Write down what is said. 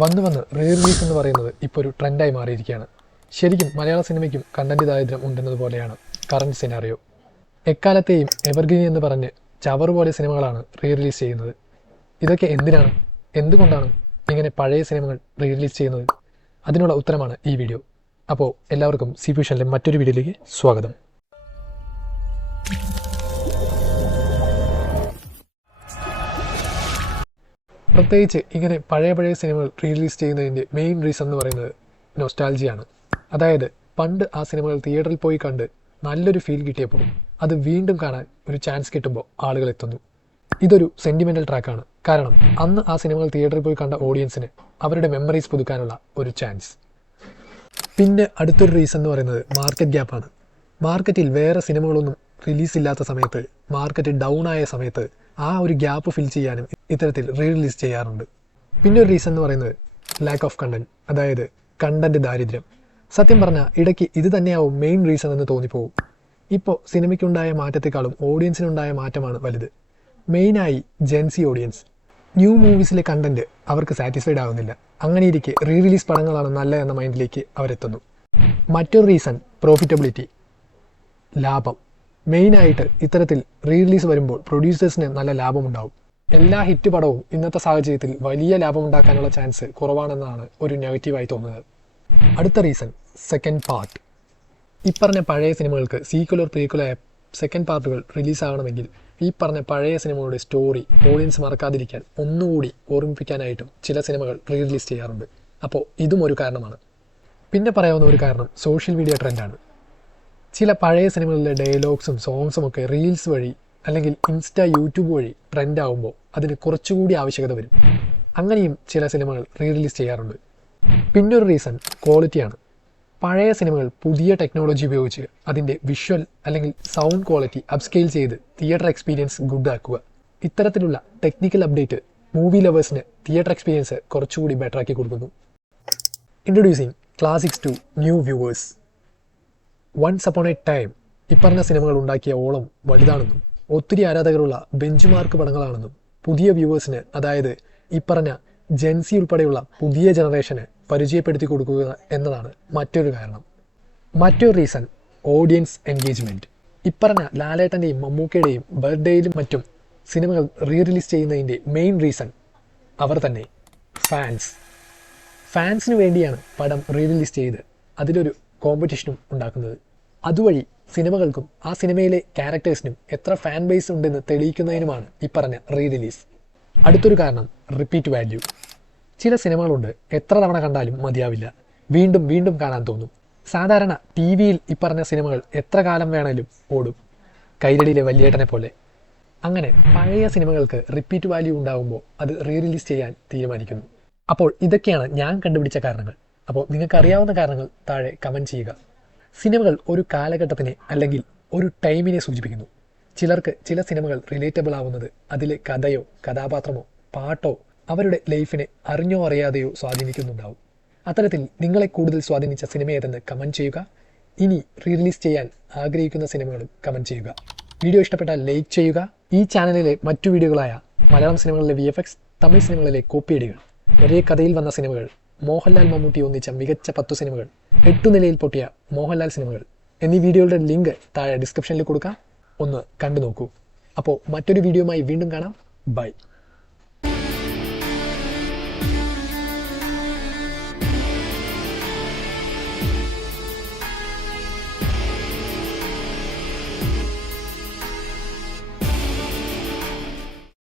വന്ന് re release എന്ന് പറയുന്നത് ഇപ്പോൾ ഒരു ട്രെൻഡായി മാറിയിരിക്കുകയാണ്. ശരിക്കും മലയാള സിനിമയ്ക്കും കണ്ടന്റ് ദാരിദ്ര്യം ഉണ്ടെന്നതുപോലെയാണ് കറന്റ് സിനാറിയോ. എക്കാലത്തെയും എവർഗ്രീൻ എന്ന് പറഞ്ഞ് ചവറ് പോലെ സിനിമകളാണ് റീ റിലീസ് ചെയ്യുന്നത്. ഇതൊക്കെ എന്തിനാണ്, എന്തുകൊണ്ടാണ് ഇങ്ങനെ പഴയ സിനിമകൾ റീ റിലീസ് ചെയ്യുന്നത്? അതിനുള്ള ഉത്തരമാണ് ഈ വീഡിയോ. അപ്പോൾ എല്ലാവർക്കും സി ഫ്യൂഷനിലെ മറ്റൊരു വീഡിയോയിലേക്ക് സ്വാഗതം. പ്രത്യേകിച്ച് ഇങ്ങനെ പഴയ സിനിമകൾ റീ റിലീസ് ചെയ്യുന്നതിൻ്റെ മെയിൻ റീസൺ എന്ന് പറയുന്നത് നൊസ്റ്റാൾജിയാണ്. അതായത് പണ്ട് ആ സിനിമകൾ തിയേറ്ററിൽ പോയി കണ്ട് നല്ലൊരു ഫീൽ കിട്ടിയപ്പോൾ അത് വീണ്ടും കാണാൻ ഒരു ചാൻസ് കിട്ടുമ്പോൾ ആളുകൾ എത്തുന്നു. ഇതൊരു സെൻറ്റിമെൻ്റൽ ട്രാക്കാണ്. കാരണം അന്ന് ആ സിനിമകൾ തിയേറ്ററിൽ പോയി കണ്ട ഓഡിയൻസിന് അവരുടെ മെമ്മറീസ് പുതുക്കാനുള്ള ഒരു ചാൻസ്. പിന്നെ അടുത്തൊരു റീസൺ എന്ന് പറയുന്നത് മാർക്കറ്റ് ഗ്യാപ്പാണ്. മാർക്കറ്റിൽ വേറെ സിനിമകളൊന്നും റിലീസില്ലാത്ത സമയത്ത്, മാർക്കറ്റ് ഡൗൺ ആയ സമയത്ത് ആ ഒരു ഗ്യാപ്പ് ഫിൽ ചെയ്യാനും ഇത്തരത്തിൽ റീ റിലീസ് ചെയ്യാറുണ്ട്. പിന്നെ ഒരു റീസൺ എന്ന് പറയുന്നത് ലാക്ക് ഓഫ് കണ്ടന്റ്, അതായത് കണ്ടന്റ് ദാരിദ്ര്യം. സത്യം പറഞ്ഞാൽ ഇടയ്ക്ക് ഇത് തന്നെയാവും മെയിൻ റീസൺ എന്ന് തോന്നിപ്പോവും. ഇപ്പോൾ സിനിമയ്ക്കുണ്ടായ മാറ്റത്തെക്കാളും ഓഡിയൻസിനുണ്ടായ മാറ്റമാണ് വലുത്. മെയിനായി ജെൻസി ഓഡിയൻസ്. ന്യൂ മൂവീസിലെ കണ്ടന്റ് അവർക്ക് സാറ്റിസ്ഫൈഡ് ആവുന്നില്ല. അങ്ങനെയിരിക്കെ റീ റിലീസ് പടങ്ങളാണ് നല്ല എന്ന മൈൻഡിലേക്ക് അവരെത്തുന്നു. മറ്റൊരു റീസൺ പ്രോഫിറ്റബിലിറ്റി, ലാഭം. മെയിനായിട്ട് ഇത്തരത്തിൽ റീ റിലീസ് വരുമ്പോൾ പ്രൊഡ്യൂസേഴ്സിന് നല്ല ലാഭമുണ്ടാവും. എല്ലാ ഹിറ്റ് പടവും ഇന്നത്തെ സാഹചര്യത്തിൽ വലിയ ലാഭമുണ്ടാക്കാനുള്ള ചാൻസ് കുറവാണെന്നാണ് ഒരു നെഗറ്റീവായി തോന്നുന്നത്. അടുത്ത റീസൺ സെക്കൻഡ് പാർട്ട്. ഈ പറഞ്ഞ പഴയ സിനിമകൾക്ക് സീക്വൽ ഓർ പ്രീക്വലായ സെക്കൻഡ് പാർട്ടുകൾ റിലീസാകണമെങ്കിൽ ഈ പറഞ്ഞ പഴയ സിനിമകളുടെ സ്റ്റോറി ഓഡിയൻസ് മറക്കാതിരിക്കാൻ ഒന്നുകൂടി ഓർമ്മിപ്പിക്കാനായിട്ടും ചില സിനിമകൾ റീ റിലീസ് ചെയ്യാറുണ്ട്. അപ്പോൾ ഇതും ഒരു കാരണമാണ്. പിന്നെ പറയാവുന്ന ഒരു കാരണം സോഷ്യൽ മീഡിയ ട്രെൻഡാണ്. ചില പഴയ സിനിമകളിലെ ഡയലോഗ്സും സോങ്സും ഒക്കെ റീൽസ് വഴി അല്ലെങ്കിൽ ഇൻസ്റ്റ, യൂട്യൂബ് വഴി ട്രെൻഡ് ആകുമ്പോൾ അതിന് കുറച്ചുകൂടി ആവശ്യകത വരും. അങ്ങനെയും ചില സിനിമകൾ റീ റിലീസ് ചെയ്യാറുണ്ട്. പിന്നൊരു റീസൺ ക്വാളിറ്റിയാണ്. പഴയ സിനിമകൾ പുതിയ ടെക്നോളജി ഉപയോഗിച്ച് അതിൻ്റെ വിഷ്വൽ അല്ലെങ്കിൽ സൗണ്ട് ക്വാളിറ്റി അപ്സ്കെയിൽ ചെയ്ത് തിയേറ്റർ എക്സ്പീരിയൻസ് ഗുഡ് ആക്കുക. ഇത്തരത്തിലുള്ള ടെക്നിക്കൽ അപ്ഡേറ്റ് മൂവി ലവേഴ്സിന് തിയേറ്റർ എക്സ്പീരിയൻസ് കുറച്ചുകൂടി ബെറ്റർ ആക്കി കൊടുക്കുന്നു. Introducing classics to new viewers. Once upon a time ഇപ്പറഞ്ഞ സിനിമകൾ ഉണ്ടാക്കിയ ഓളം വലുതാണെന്നും ഒത്തിരി ആരാധകരുള്ള ബെഞ്ച് മാർക്ക് പടങ്ങളാണെന്നും പുതിയ വ്യൂവേഴ്സിന്, അതായത് ഇപ്പറഞ്ഞ ജെൻസി ഉൾപ്പെടെയുള്ള പുതിയ ജനറേഷന് പരിചയപ്പെടുത്തി കൊടുക്കുക എന്നതാണ് മറ്റൊരു കാരണം. മറ്റൊരു റീസൺ ഓഡിയൻസ് എൻഗേജ്മെൻറ്റ്. ഇപ്പറഞ്ഞ ലാലേട്ടൻ്റെയും മമ്മൂക്കയുടെയും ബർത്ത്ഡേയിലും മറ്റും സിനിമകൾ റീ റിലീസ് ചെയ്യുന്നതിൻ്റെ മെയിൻ റീസൺ അവർ തന്നെ, ഫാൻസിന് വേണ്ടിയാണ് പടം റീ റിലീസ് ചെയ്ത് അതിലൊരു കോമ്പറ്റീഷനും ഉണ്ടാക്കുന്നത്. അതുവഴി സിനിമകൾക്കും ആ സിനിമയിലെ ക്യാരക്ടേഴ്സിനും എത്ര ഫാൻ ബേസ് ഉണ്ടെന്ന് തെളിയിക്കുന്നതിനുമാണ് ഈ പറഞ്ഞ റീ റിലീസ്. അടുത്തൊരു കാരണം റിപ്പീറ്റ് വാല്യൂ. ചില സിനിമകളുണ്ട് എത്ര തവണ കണ്ടാലും മതിയാവില്ല, വീണ്ടും കാണാൻ തോന്നും. സാധാരണ ടി വിയിൽ ഈ പറഞ്ഞ സിനിമകൾ എത്ര കാലം വേണേലും ഓടും, കൈരളിയിലെ വല്യേട്ടനെ പോലെ. അങ്ങനെ പഴയ സിനിമകൾക്ക് റിപ്പീറ്റ് വാല്യൂ ഉണ്ടാകുമ്പോൾ അത് റീ റിലീസ് ചെയ്യാൻ തീരുമാനിക്കുന്നു. അപ്പോൾ ഇതൊക്കെയാണ് ഞാൻ കണ്ടുപിടിച്ച കാരണങ്ങൾ. അപ്പോൾ നിങ്ങൾക്ക് അറിയാവുന്ന കാരണങ്ങൾ താഴെ കമൻറ്റ് ചെയ്യുക. സിനിമകൾ ഒരു കാലഘട്ടത്തിനെ അല്ലെങ്കിൽ ഒരു ടൈമിനെ സൂചിപ്പിക്കുന്നു. ചിലർക്ക് ചില സിനിമകൾ റിലേറ്റബിൾ ആവുന്നത് അതിലെ കഥയോ കഥാപാത്രമോ പാട്ടോ അവരുടെ ലൈഫിനെ അറിഞ്ഞോ അറിയാതെയോ സ്വാധീനിക്കുന്നുണ്ടാവും. അത്തരത്തിൽ നിങ്ങളെ കൂടുതൽ സ്വാധീനിച്ച സിനിമ ഏതെന്ന് കമൻറ്റ് ചെയ്യുക. ഇനി റീ റിലീസ് ചെയ്യാൻ ആഗ്രഹിക്കുന്ന സിനിമകളും കമൻറ്റ് ചെയ്യുക. വീഡിയോ ഇഷ്ടപ്പെട്ടാൽ ലൈക്ക് ചെയ്യുക. ഈ ചാനലിലെ മറ്റു വീഡിയോകളായ മലയാളം സിനിമകളിലെ VFX, തമിഴ് സിനിമകളിലെ കോപ്പിയടികൾ, ഒരേ കഥയിൽ വന്ന സിനിമകൾ, മോഹൻലാൽ മമ്മൂട്ടി ഒന്നിച്ച മികച്ച 10 സിനിമകൾ, 8 നിലയിൽ പൊട്ടിയ മോഹൻലാൽ സിനിമകൾ എന്നീ വീഡിയോകളുടെ ലിങ്ക് താഴെ ഡിസ്ക്രിപ്ഷനിൽ കൊടുക്കാം. ഒന്ന് കണ്ടു നോക്കൂ. അപ്പോൾ മറ്റൊരു വീഡിയോയുമായി വീണ്ടും കാണാം. ബൈ.